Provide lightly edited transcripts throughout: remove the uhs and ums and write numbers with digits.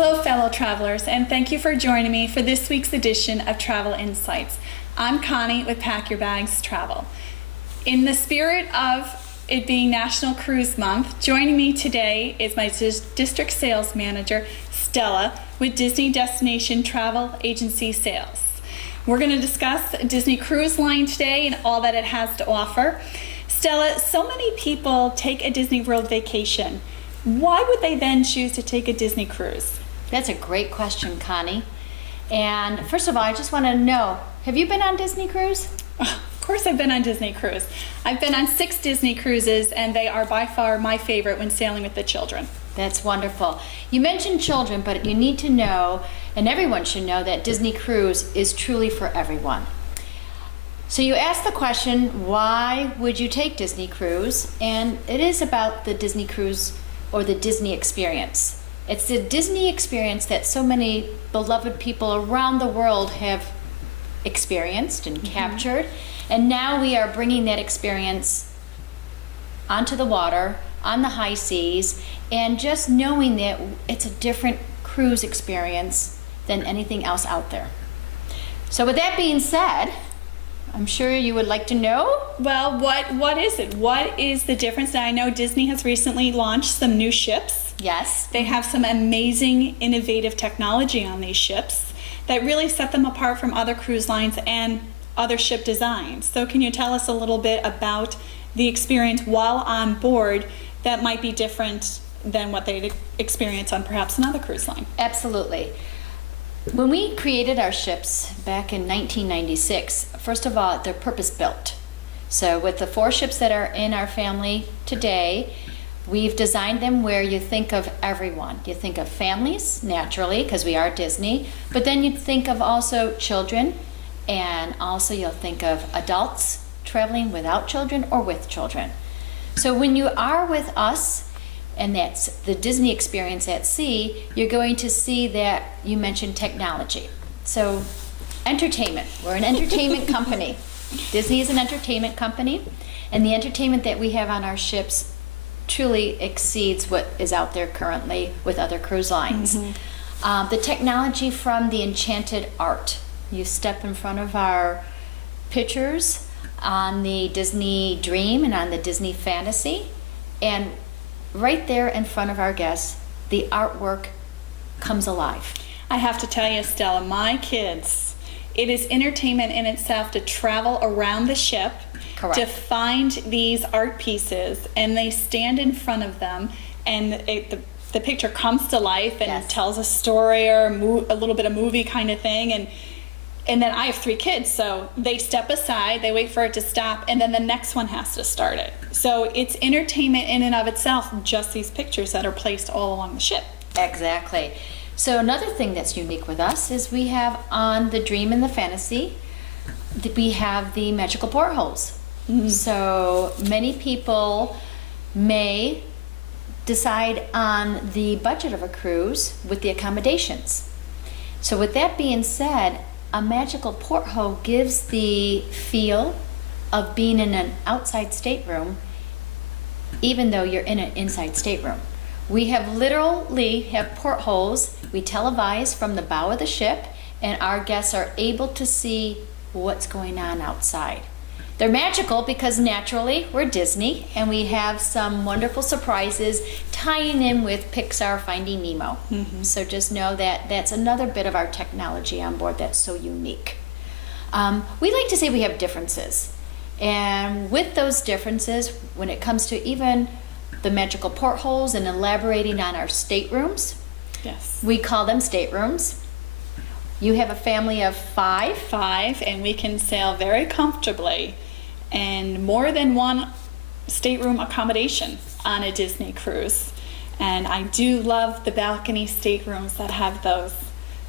Hello, fellow travelers, and thank you for joining me for this week's edition of Travel Insights. I'm Connie with Pack Your Bags Travel. In the spirit of it being National Cruise Month, joining me today is my district sales manager, Stella, with Disney Destination Travel Agency Sales. We're going to discuss Disney Cruise Line today and all that it has to offer. Stella, so many people take a Disney World vacation. Why would they then choose to take a Disney cruise? That's a great question, Connie. And first of all, I just want to know, have you been on Disney Cruise? Of course I've been on Disney Cruise. I've been on 6 Disney cruises, and they are by far my favorite when sailing with the children. That's wonderful. You mentioned children, but you need to know, and everyone should know, that Disney Cruise is truly for everyone. So you asked the question, why would you take Disney Cruise? And it is about the Disney Cruise or the Disney experience. It's the Disney experience that so many beloved people around the world have experienced and captured. And now we are bringing that experience onto the water, on the high seas, and just knowing that it's a different cruise experience than anything else out there. So with that being said, I'm sure you would like to know. Well, what is it? What is the difference? Now, I know Disney has recently launched some new ships. Yes. They have some amazing, innovative technology on these ships that really set them apart from other cruise lines and other ship designs. So can you tell us a little bit about the experience while on board that might be different than what they'd experience on perhaps another cruise line? Absolutely. When we created our ships back in 1996, first of all, they're purpose-built. So with the 4 ships that are in our family today, we've designed them where you think of everyone. You think of families, naturally, because we are Disney, but then you think of also children, and also you'll think of adults traveling without children or with children. So when you are with us, and that's the Disney experience at sea, you're going to see that you mentioned technology. So entertainment, we're an entertainment company. Disney is an entertainment company, and the entertainment that we have on our ships truly exceeds what is out there currently with other cruise lines. The technology from the Enchanted Art. You step in front of our pictures on the Disney Dream and on the Disney Fantasy, and right there in front of our guests, the artwork comes alive. I have to tell you, Stella, my kids, it is entertainment in itself to travel around the ship, Correct. to find these art pieces, and they stand in front of them, and the picture comes to life and Yes. tells a story or a little bit of movie kind of thing. And then I have 3 kids, so they step aside, they wait for it to stop, and then the next one has to start it. So it's entertainment in and of itself, just these pictures that are placed all along the ship. Exactly. So another thing that's unique with us is we have on the Dream and the Fantasy, we have the magical portholes. So many people may decide on the budget of a cruise with the accommodations. So with that being said, a magical porthole gives the feel of being in an outside stateroom, even though you're in an inside stateroom. We have literally have portholes. We televise from the bow of the ship, and our guests are able to see what's going on outside. They're magical because naturally we're Disney, and we have some wonderful surprises tying in with Pixar Finding Nemo. So just know that that's another bit of our technology on board that's so unique. We like to say we have differences. And with those differences, when it comes to even the magical portholes and elaborating on our staterooms, Yes. we call them staterooms. You have a family of 5. 5, and we can sail very comfortably, and more than one stateroom accommodation on a Disney cruise. And I do love the balcony staterooms that have those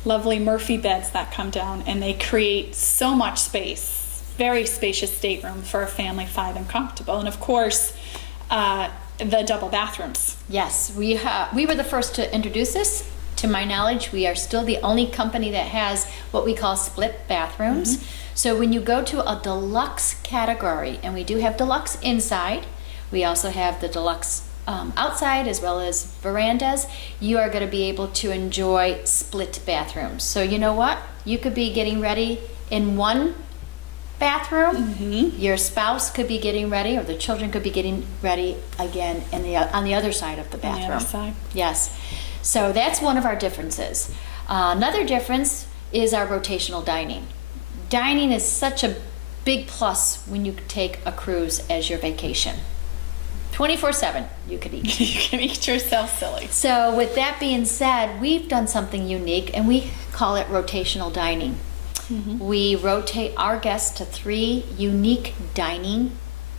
lovely Murphy beds that come down, and they create so much space. Very spacious stateroom for a family 5 and comfortable. And of course, the double bathrooms. Yes, we were the first to introduce this. To my knowledge, we are still the only company that has what we call split bathrooms. So when you go to a deluxe category, and we do have deluxe inside, we also have the deluxe outside as well as verandas, you are going to be able to enjoy split bathrooms. So you know what? You could be getting ready in one bathroom. Your spouse could be getting ready, or the children could be getting ready again on the other side of the On the bathroom. other side. Yes. So that's one of our differences. Another difference is our rotational dining. Dining is such a big plus when you take a cruise as your vacation. 24/7, you could eat. You can eat yourself silly. So with that being said, we've done something unique, and we call it rotational dining. We rotate our guests to 3 unique dining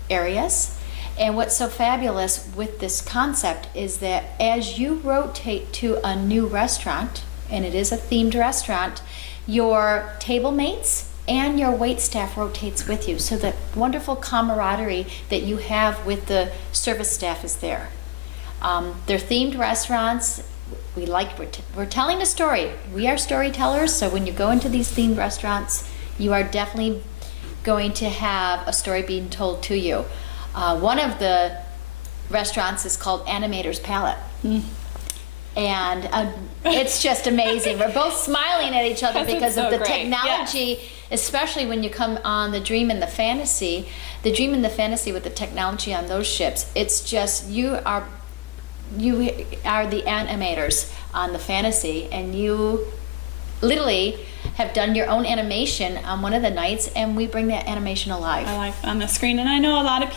areas. And what's so fabulous with this concept is that as you rotate to a new restaurant, and it is a themed restaurant, your table mates and your wait staff rotates with you. So the wonderful camaraderie that you have with the service staff is there. They're themed restaurants. We're telling a story. We are storytellers, so when you go into these themed restaurants, you are definitely going to have a story being told to you. One of the restaurants is called Animator's Palette. And it's just amazing. We're both smiling at each other because so of the great. technology, especially when you come on the Dream and the Fantasy. The Dream and the Fantasy with the technology on those ships, it's just you are the animators on the Fantasy, and you literally have done your own animation on one of the nights, and we bring that animation alive. I like on the screen, and I know a lot of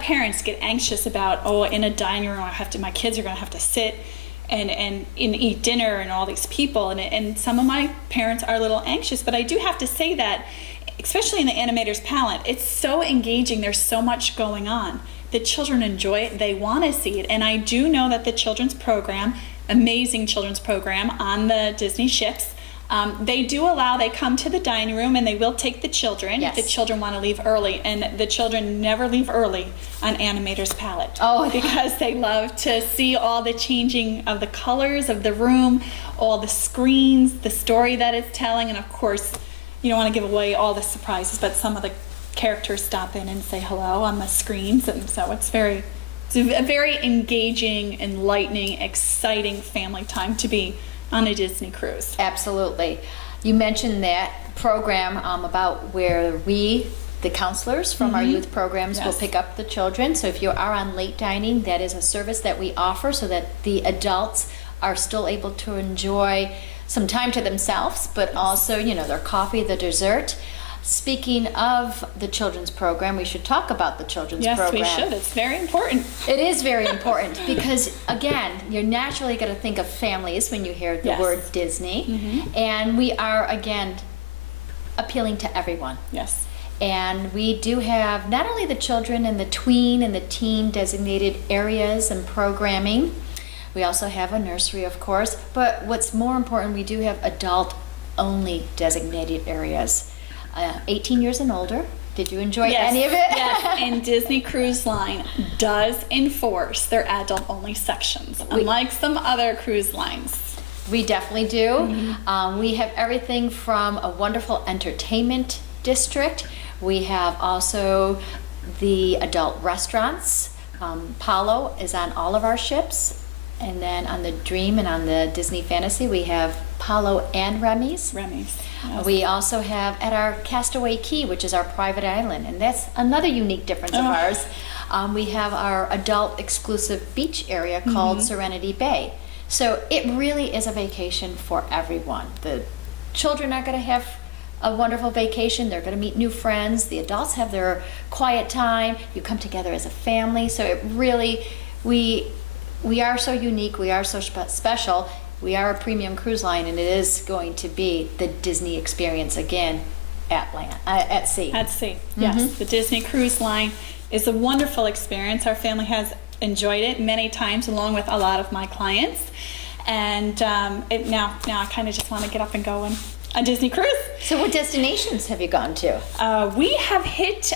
parents get anxious about, oh, in a dining room, my kids are going to have to sit and eat dinner and all these people, and some of my parents are a little anxious, but I do have to say that, especially in the Animator's Palette, it's so engaging. There's so much going on. The children enjoy it. They want to see it, and I do know that the children's program, amazing children's program on the Disney ships, they come to the dining room and they will take the children. Yes. The children want to leave early, and the children never leave early on Animator's Palette. Oh. Because they love to see all the changing of the colors of the room, all the screens, the story that it's telling, and of course, you don't want to give away all the surprises, but some of the characters stop in and say hello on the screens, and so it's a very engaging, enlightening, exciting family time to be on a Disney cruise. Absolutely. You mentioned that program about where we, the counselors from our youth programs, will Yes. pick up the children. So if you are on late dining, that is a service that we offer so that the adults are still able to enjoy some time to themselves, but also, their coffee, the dessert. Speaking of the children's program, we should talk about the children's program. Yes, we should. It's very important. It is very important because, again, you're naturally going to think of families when you hear the Yes. word Disney. And we are, again, appealing to everyone. Yes. And we do have not only the children and the tween and the teen designated areas and programming, we also have a nursery, of course, but what's more important, we do have adult-only designated areas. 18 years and older. Did you enjoy any of it? Yes, and Disney Cruise Line does enforce their adult-only sections, unlike some other cruise lines. We definitely do. We have everything from a wonderful entertainment district. We have also the adult restaurants. Palo is on all of our ships. And then on the Dream and on the Disney Fantasy, we have Palo and Remy's. Remy's. Yes. We also have at our Castaway Key, which is our private island, and that's another unique difference of ours. We have our adult exclusive beach area called Serenity Bay. So it really is a vacation for everyone. The children are going to have a wonderful vacation. They're going to meet new friends. The adults have their quiet time. You come together as a family. So it really, we are so unique. We are so special. We are a premium cruise line, and it is going to be the Disney experience again at sea. At sea, yes. The Disney Cruise Line is a wonderful experience. Our family has enjoyed it many times, along with a lot of my clients. And now I kind of just want to get up and go on a Disney cruise. So what destinations have you gone to? We have hit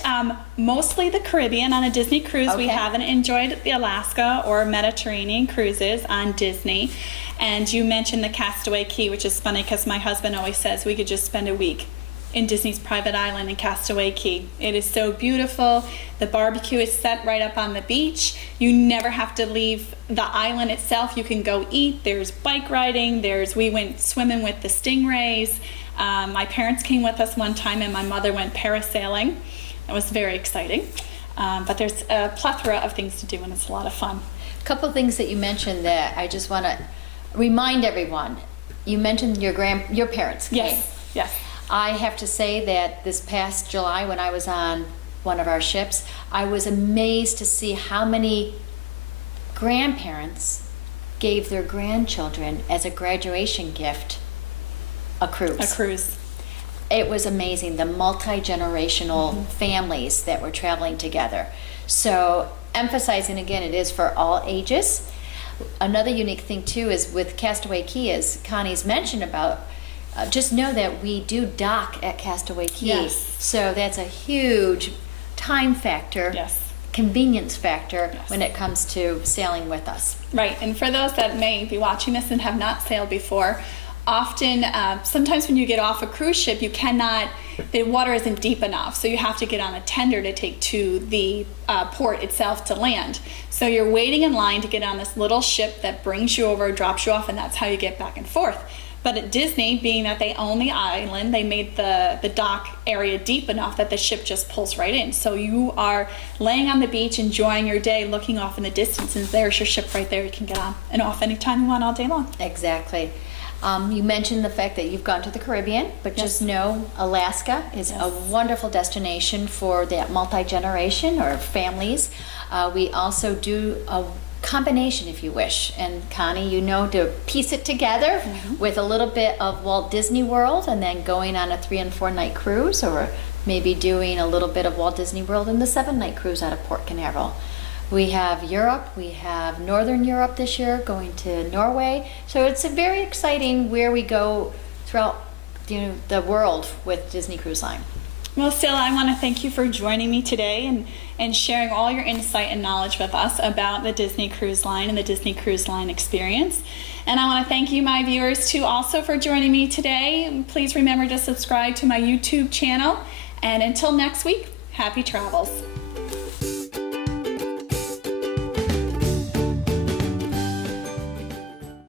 mostly the Caribbean on a Disney cruise. We Okay. haven't enjoyed the Alaska or Mediterranean cruises on Disney. And you mentioned the Castaway Key, which is funny because my husband always says we could just spend a week in Disney's private island in Castaway Cay. It is so beautiful. The barbecue is set right up on the beach. You never have to leave the island itself. You can go eat. There's bike riding. We went swimming with the stingrays. My parents came with us one time, and my mother went parasailing. That was very exciting. But there's a plethora of things to do, and it's a lot of fun. A couple of things that you mentioned that I just want to remind everyone. You mentioned your parents came. Yes, yes. I have to say that this past July, when I was on one of our ships, I was amazed to see how many grandparents gave their grandchildren as a graduation gift a cruise. A cruise. It was amazing, the multi-generational families that were traveling together. So emphasizing again, it is for all ages. Another unique thing too is with Castaway Cay, as Connie's mentioned about, just know that we do dock at Castaway Cay. Yes. So that's a huge time factor, Yes. convenience factor Yes. when it comes to sailing with us. Right, and for those that may be watching this and have not sailed before, often, sometimes when you get off a cruise ship, the water isn't deep enough, so you have to get on a tender to take to the port itself to land. So you're waiting in line to get on this little ship that brings you over, drops you off, and that's how you get back and forth. But at Disney, being that they own the island, they made the dock area deep enough that the ship just pulls right in. So you are laying on the beach, enjoying your day, looking off in the distance, and there's your ship right there. You can get on and off anytime you want all day long. Exactly. You mentioned the fact that you've gone to the Caribbean, but just know Alaska is a wonderful destination for that multi-generation or families. We also do a combination, if you wish, and Connie, to piece it together with a little bit of Walt Disney World and then going on a 3 and 4 night cruise, or maybe doing a little bit of Walt Disney World and the 7 night cruise out of Port Canaveral. We have Europe, we have Northern Europe this year, going to Norway. So it's a very exciting where we go throughout the world with Disney Cruise Line. Well, Stella, I want to thank you for joining me today and sharing all your insight and knowledge with us about the Disney Cruise Line and the Disney Cruise Line experience. And I want to thank you, my viewers, too, also for joining me today. Please remember to subscribe to my YouTube channel. And until next week, happy travels.